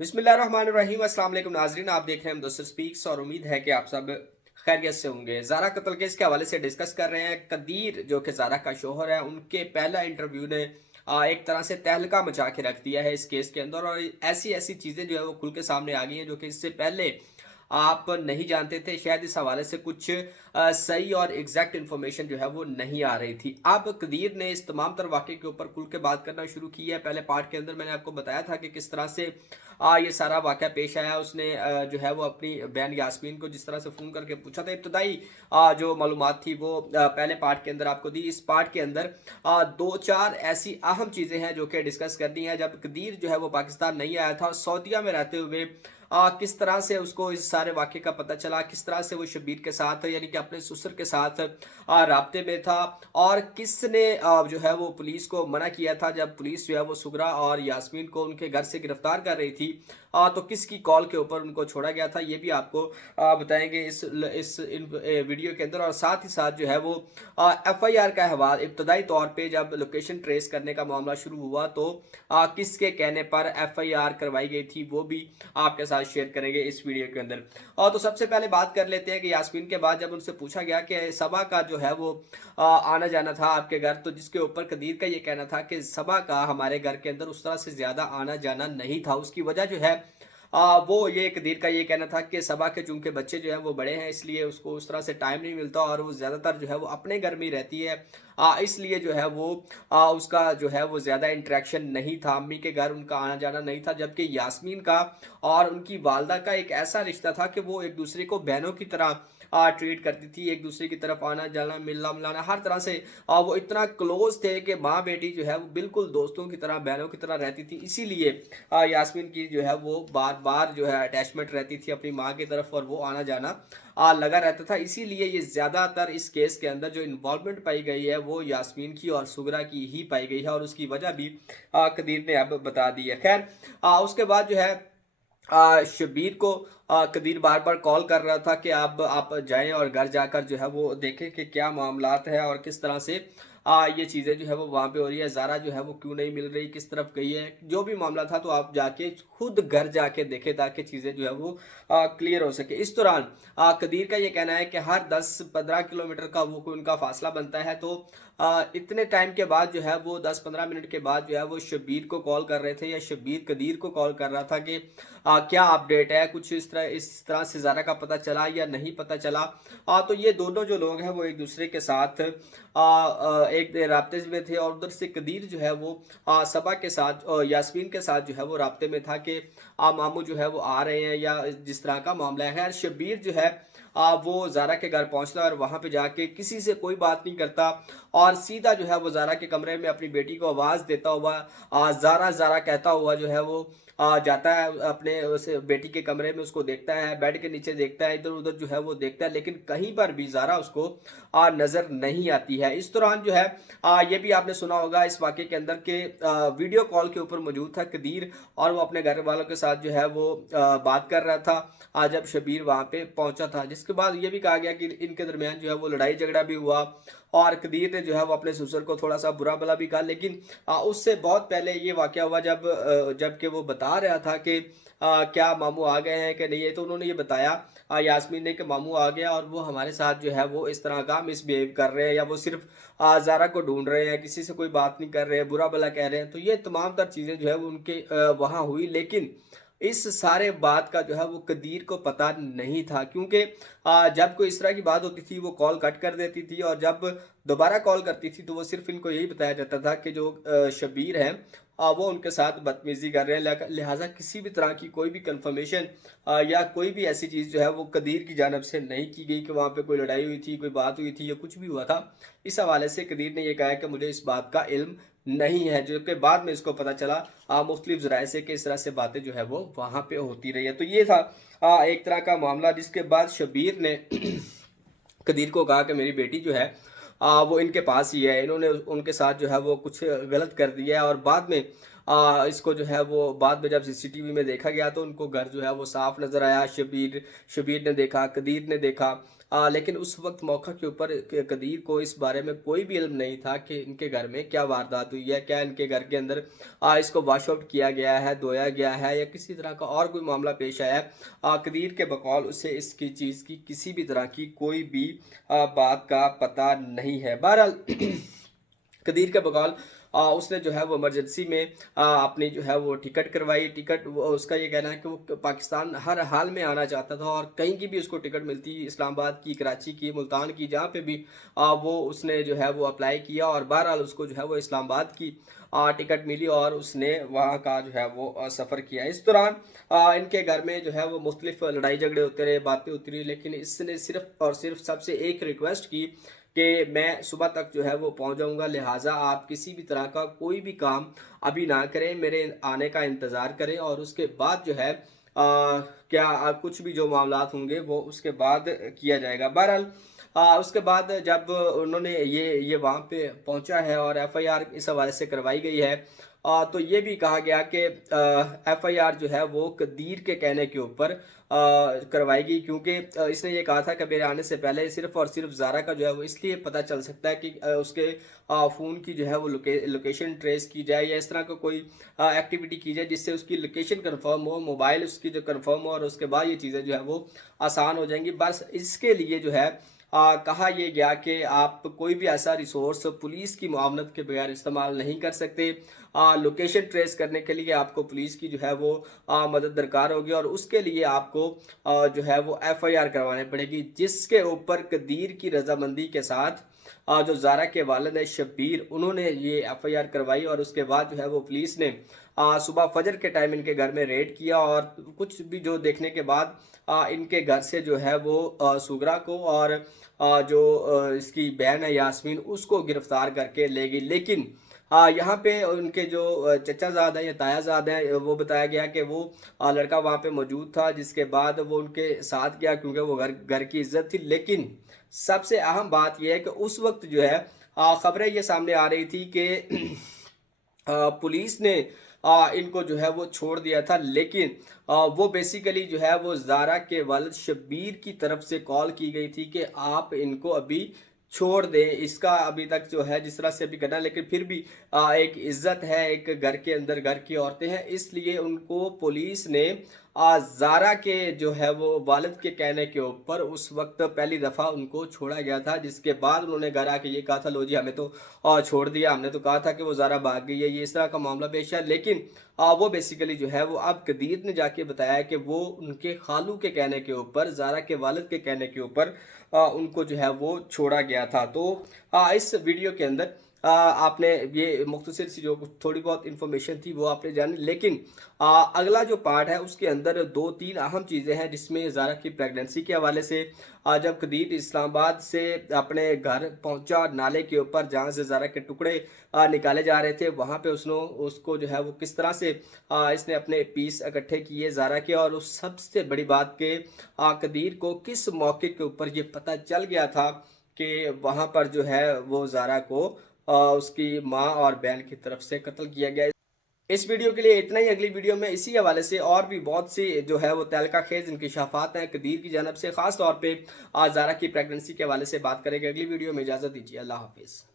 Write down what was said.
बिस्मिल्लाहिर्रहमानिर्रहीम। अस्सलाम वालेकुम नाजरीन, आप देख रहे हैं दोस्तों स्पीक्स और उम्मीद है कि आप सब खैरियत से होंगे। ज़ारा कत्ल केस के हवाले से डिस्कस कर रहे हैं। कदीर जो कि ज़ारा का शोहर है, उनके पहला इंटरव्यू ने एक तरह से तहलका मचा के रख दिया है इस केस के अंदर, और ऐसी ऐसी चीज़ें जो है वो खुल के सामने आ गई हैं जो कि इससे पहले आप नहीं जानते थे। शायद इस हवाले से कुछ सही और एग्जैक्ट इन्फॉर्मेशन जो है वो नहीं आ रही थी। अब कदीर ने इस तमाम तर वाक़े के ऊपर खुल के बात करना शुरू की है। पहले पार्ट के अंदर मैंने आपको बताया था कि किस तरह से ये सारा वाक़या पेश आया। उसने जो है वो अपनी बहन यास्मीन को जिस तरह से फ़ोन करके पूछा था, इब्तदाई जो मालूमात थी वो पहले पार्ट के अंदर आपको दी। इस पार्ट के अंदर 2-4 ऐसी अहम चीज़ें हैं जो कि डिस्कस करनी है। जब कदीर जो है वो पाकिस्तान नहीं आया था, सऊदीया में रहते हुए किस तरह से उसको इस सारे वाक़े का पता चला, किस तरह से वो शब्बीर के साथ यानी कि अपने ससुर के साथ राब्ते में था, और किसने जो है वो पुलिस को मना किया था जब पुलिस जो है वो सुगरा और यास्मीन को उनके घर से गिरफ्तार कर रही थी। तो किसकी कॉल के ऊपर उनको छोड़ा गया था, ये भी आपको बताएंगे इन वीडियो के अंदर। और साथ ही साथ जो है वो एफआईआर का अहवाल इब्तदाई तौर पे जब लोकेशन ट्रेस करने का मामला शुरू हुआ तो किसके कहने पर एफआईआर करवाई गई थी वो भी आपके साथ शेयर करेंगे इस वीडियो के अंदर। और तो सबसे पहले बात कर लेते हैं कि यास्मीन के बाद जब उनसे पूछा गया कि सबा का जो है वो आना जाना था आपके घर, तो जिसके ऊपर कदीर का ये कहना था कि सबा का हमारे घर के अंदर उस तरह से ज़्यादा आना जाना नहीं था। उसकी वजह जो है वो ये कदीर का ये कहना था कि सबा के चूंकि बच्चे जो हैं वो बड़े हैं, इसलिए उसको उस तरह से टाइम नहीं मिलता और वो ज़्यादातर जो है वो अपने घर में ही रहती है। इसलिए जो है वो उसका जो है वो ज़्यादा इंटरेक्शन नहीं था, अम्मी के घर उनका आना जाना नहीं था। जबकि यास्मीन का और उनकी वालदा का एक ऐसा रिश्ता था कि वो एक दूसरे को बहनों की तरह ट्रीट करती थी, एक दूसरे की तरफ आना जाना मिलना मिलाना हर तरह से वो इतना क्लोज थे कि माँ बेटी जो है वो बिल्कुल दोस्तों की तरह बहनों की तरह रहती थी। इसीलिए यास्मीन की जो है वो बार बार जो है अटैचमेंट रहती थी अपनी माँ की तरफ और वो आना जाना लगा रहता था। इसीलिए ये ज़्यादातर इस केस के अंदर जो इन्वॉल्वमेंट पाई गई है वो यास्मीन की और सुगरा की ही पाई गई है, और उसकी वजह भी कदीर ने अब बता दी है। खैर उसके बाद जो है शब्बीर को कदीर बार बार कॉल कर रहा था कि अब आप जाएं और घर जाकर जो है वो देखें कि क्या मामलात है और किस तरह से ये चीज़ें जो है वो वहाँ पे हो रही है। ज़ारा जो है वो क्यों नहीं मिल रही, किस तरफ गई है, जो भी मामला था तो आप जाके खुद घर जाके देखें ताकि चीज़ें जो है वो क्लियर हो सके। इस दौरान कदीर का ये कहना है कि हर 10-15 किलोमीटर का वो कोई उनका फासला बनता है, तो इतने टाइम के बाद जो है वो 10-15 मिनट के बाद जो है वो शब्बीर को कॉल कर रहे थे या शब्बीर कदीर को कॉल कर रहा था कि क्या अपडेट है, कुछ इस तरह से ज़ारा का पता चला या नहीं पता चला। तो ये दोनों जो लोग हैं वो एक दूसरे के साथ एक राब्ते में थे, और उधर से कदीर जो है वो सबा के साथ यास्मीन के साथ जो है वो राब्ते में था कि मामू जो है वो आ रहे हैं या जिस तरह का मामला है। खैर शब्बीर जो है वो ज़ारा के घर पहुंचता है और वहां पे जाके किसी से कोई बात नहीं करता और सीधा जो है वो ज़ारा के कमरे में अपनी बेटी को आवाज़ देता हुआ ज़ारा ज़ारा कहता हुआ जो है वो जाता है अपने उस बेटी के कमरे में, उसको देखता है, बेड के नीचे देखता है, इधर उधर जो है वो देखता है, लेकिन कहीं पर भी ज़ारा उसको नज़र नहीं आती है। इस दौरान जो है ये भी आपने सुना होगा इस वाक़े के अंदर के वीडियो कॉल के ऊपर मौजूद था कदीर, और वो अपने घर वालों के साथ जो है वो बात कर रहा था जब शब्बीर वहाँ पे पहुँचा था। जिसके बाद ये भी कहा गया कि इनके दरमियान जो है वो लड़ाई झगड़ा भी हुआ और कदीर ने जो है वो अपने ससुर को थोड़ा सा बुरा भला भी कहा। लेकिन उससे बहुत पहले ये वाक़या हुआ जबकि वो बता रहा था कि क्या मामू आ गए हैं कि नहीं है, तो उन्होंने ये बताया यास्मीन ने कि मामू आ गया और वो हमारे साथ जो है वो इस तरह का मिसबिहेव कर रहे हैं या वो सिर्फ ज़ारा को ढूंढ रहे हैं, किसी से कोई बात नहीं कर रहे हैं, बुरा भला कह रहे हैं। तो ये तमाम तर चीज़ें जो है वो उनके वहाँ हुई, लेकिन इस सारे बात का जो है वो कदीर को पता नहीं था, क्योंकि जब कोई इस तरह की बात होती थी वो कॉल कट कर देती थी, और जब दोबारा कॉल करती थी तो वो सिर्फ इनको यही बताया जाता था कि जो शब्बीर हैं वो उनके साथ बदतमीज़ी कर रहे हैं। लिहाजा किसी भी तरह की कोई भी कंफर्मेशन या कोई भी ऐसी चीज़ जो है वो कदीर की जानब से नहीं की गई कि वहाँ पे कोई लड़ाई हुई थी, कोई बात हुई थी या कुछ भी हुआ था। इस हवाले से कदीर ने यह कहा है कि मुझे इस बात का इल्म नहीं है, जो कि बाद में इसको पता चला मुख्तलिफ ज़राए से कि इस तरह से बातें जो है वो वहाँ पे होती रही है। तो ये था एक तरह का मामला, जिसके बाद शब्बीर ने कदीर को कहा कि मेरी बेटी जो है वो इनके पास ही है, इन्होंने उनके साथ जो है वो कुछ गलत कर दिया है, और बाद में इसको जो है वो बाद में जब सीसीटीवी में देखा गया तो उनको घर जो है वो साफ नज़र आया। शबीर ने देखा, कदीर ने देखा, लेकिन उस वक्त मौका के ऊपर कदीर को इस बारे में कोई भी इल्म नहीं था कि इनके घर में क्या वारदात हुई है, क्या इनके घर के अंदर इसको वॉश आउट किया गया है, धोया गया है या किसी तरह का और कोई मामला पेश आया है। कदीर के बकौल उसे इसकी चीज़ की किसी भी तरह की कोई भी बात का पता नहीं है। बहरहाल कदीर के बकौल उसने जो है वो इमरजेंसी में अपनी जो है वो टिकट करवाई। टिकट उसका ये कहना है कि वो पाकिस्तान हर हाल में आना चाहता था और कहीं की भी उसको टिकट मिलती, इस्लामाबाद की, कराची की, मुल्तान की, जहाँ पे भी वो उसने जो है वो अप्लाई किया और बहरहाल उसको जो है वो इस्लामाबाद की टिकट मिली और उसने वहाँ का जो है वो सफ़र किया। इस दौरान इनके घर में जो है वो मुख्तलिफ लड़ाई झगड़े होते रहे, बातें होती रही, लेकिन इसने सिर्फ और सिर्फ सबसे एक रिक्वेस्ट की कि मैं सुबह तक जो है वो पहुंच जाऊंगा, लिहाजा आप किसी भी तरह का कोई भी काम अभी ना करें, मेरे आने का इंतज़ार करें और उसके बाद जो है क्या कुछ भी जो मामलात होंगे वो उसके बाद किया जाएगा। बहरहाल उसके बाद जब उन्होंने ये वहाँ पे पहुँचा है और एफआईआर इस हवाले से करवाई गई है, तो ये भी कहा गया कि एफआईआर जो है वो कदीर के कहने के ऊपर करवाई गई, क्योंकि इसने ये कहा था कि मेरे आने से पहले सिर्फ और सिर्फ ज़ारा का जो है वो इसलिए पता चल सकता है कि उसके फ़ोन की जो है वो लोकेशन ट्रेस की जाए या इस तरह का कोई एक्टिविटी की जाए जिससे उसकी लोकेशन कंफर्म हो, मोबाइल उसकी जो कंफर्म हो और उसके बाद ये चीज़ें जो है वो आसान हो जाएंगी। बस इसके लिए जो है कहा यह गया कि आप कोई भी ऐसा रिसोर्स पुलिस की मुआवनत के बगैर इस्तेमाल नहीं कर सकते। लोकेशन ट्रेस करने के लिए आपको पुलिस की जो है वो मदद दरकार होगी और उसके लिए आपको जो है वो एफआईआर करवानी पड़ेगी, जिसके ऊपर कदीर की रजामंदी के साथ जो ज़ारा के वालिद है शब्बीर, उन्होंने ये एफआईआर करवाई और उसके बाद जो है वो पुलिस ने सुबह फजर के टाइम इनके घर में रेड किया और कुछ भी जो देखने के बाद इनके घर से जो है वो सुगरा को और जो इसकी बहन है यास्मीन उसको गिरफ्तार करके ले गई। लेकिन यहाँ पे उनके जो चचाजाद हैं या तायाजाद हैं, वो बताया गया कि वो लड़का वहाँ पे मौजूद था, जिसके बाद वो उनके साथ गया क्योंकि वो घर घर की इज्जत थी। लेकिन सबसे अहम बात यह है कि उस वक्त जो है खबरें ये सामने आ रही थी कि पुलिस ने इनको जो है वो छोड़ दिया था, लेकिन वो बेसिकली जो है वो ज़ारा के वालिद शब्बीर की तरफ से कॉल की गई थी कि आप इनको अभी छोड़ दें, इसका अभी तक जो है जिस तरह से अभी करना, लेकिन फिर भी एक इज्जत है, एक घर के अंदर घर की औरतें हैं, इसलिए उनको पुलिस ने ज़ारा के जो है वो वालिद के कहने के ऊपर उस वक्त पहली दफ़ा उनको छोड़ा गया था, जिसके बाद उन्होंने घर आके ये कहा था लो जी हमें तो छोड़ दिया, हमने तो कहा था कि वो ज़ारा भाग गई है, ये इस तरह का मामला पेश है। लेकिन वो बेसिकली जो है वो अब कदीर ने जाके बताया कि वो उनके खालू के कहने के ऊपर, ज़ारा के वालिद के कहने के ऊपर उनको जो है वो छोड़ा गया था। तो इस वीडियो के अंदर आपने ये मुख्तसर सी जो थोड़ी बहुत इन्फॉर्मेशन थी वो आपने जानी, लेकिन अगला जो पार्ट है उसके अंदर दो तीन अहम चीज़ें हैं, जिसमें ज़ारा की प्रेगनेंसी के हवाले से जब कदीर इस्लामाबाद से अपने घर पहुंचा, नाले के ऊपर जहां से ज़ारा के टुकड़े निकाले जा रहे थे, वहां पे उसको जो है वो किस तरह से इसने अपने पीस इकट्ठे किए ज़ारा के, और उस सबसे बड़ी बात के कदीर को किस मौके के ऊपर ये पता चल गया था कि वहाँ पर जो है वो ज़ारा को उसकी माँ और बहन की तरफ से कत्ल किया गया। इस वीडियो के लिए इतना ही। अगली वीडियो में इसी हवाले से और भी बहुत सी जो है वो तहलका खेज इंकिशाफात हैं कदीर की जानब से, ख़ास तौर पे ज़ारा की प्रेगनेंसी के हवाले से बात करेंगे। अगली वीडियो में इजाज़त दीजिए। अल्लाह हाफिज़।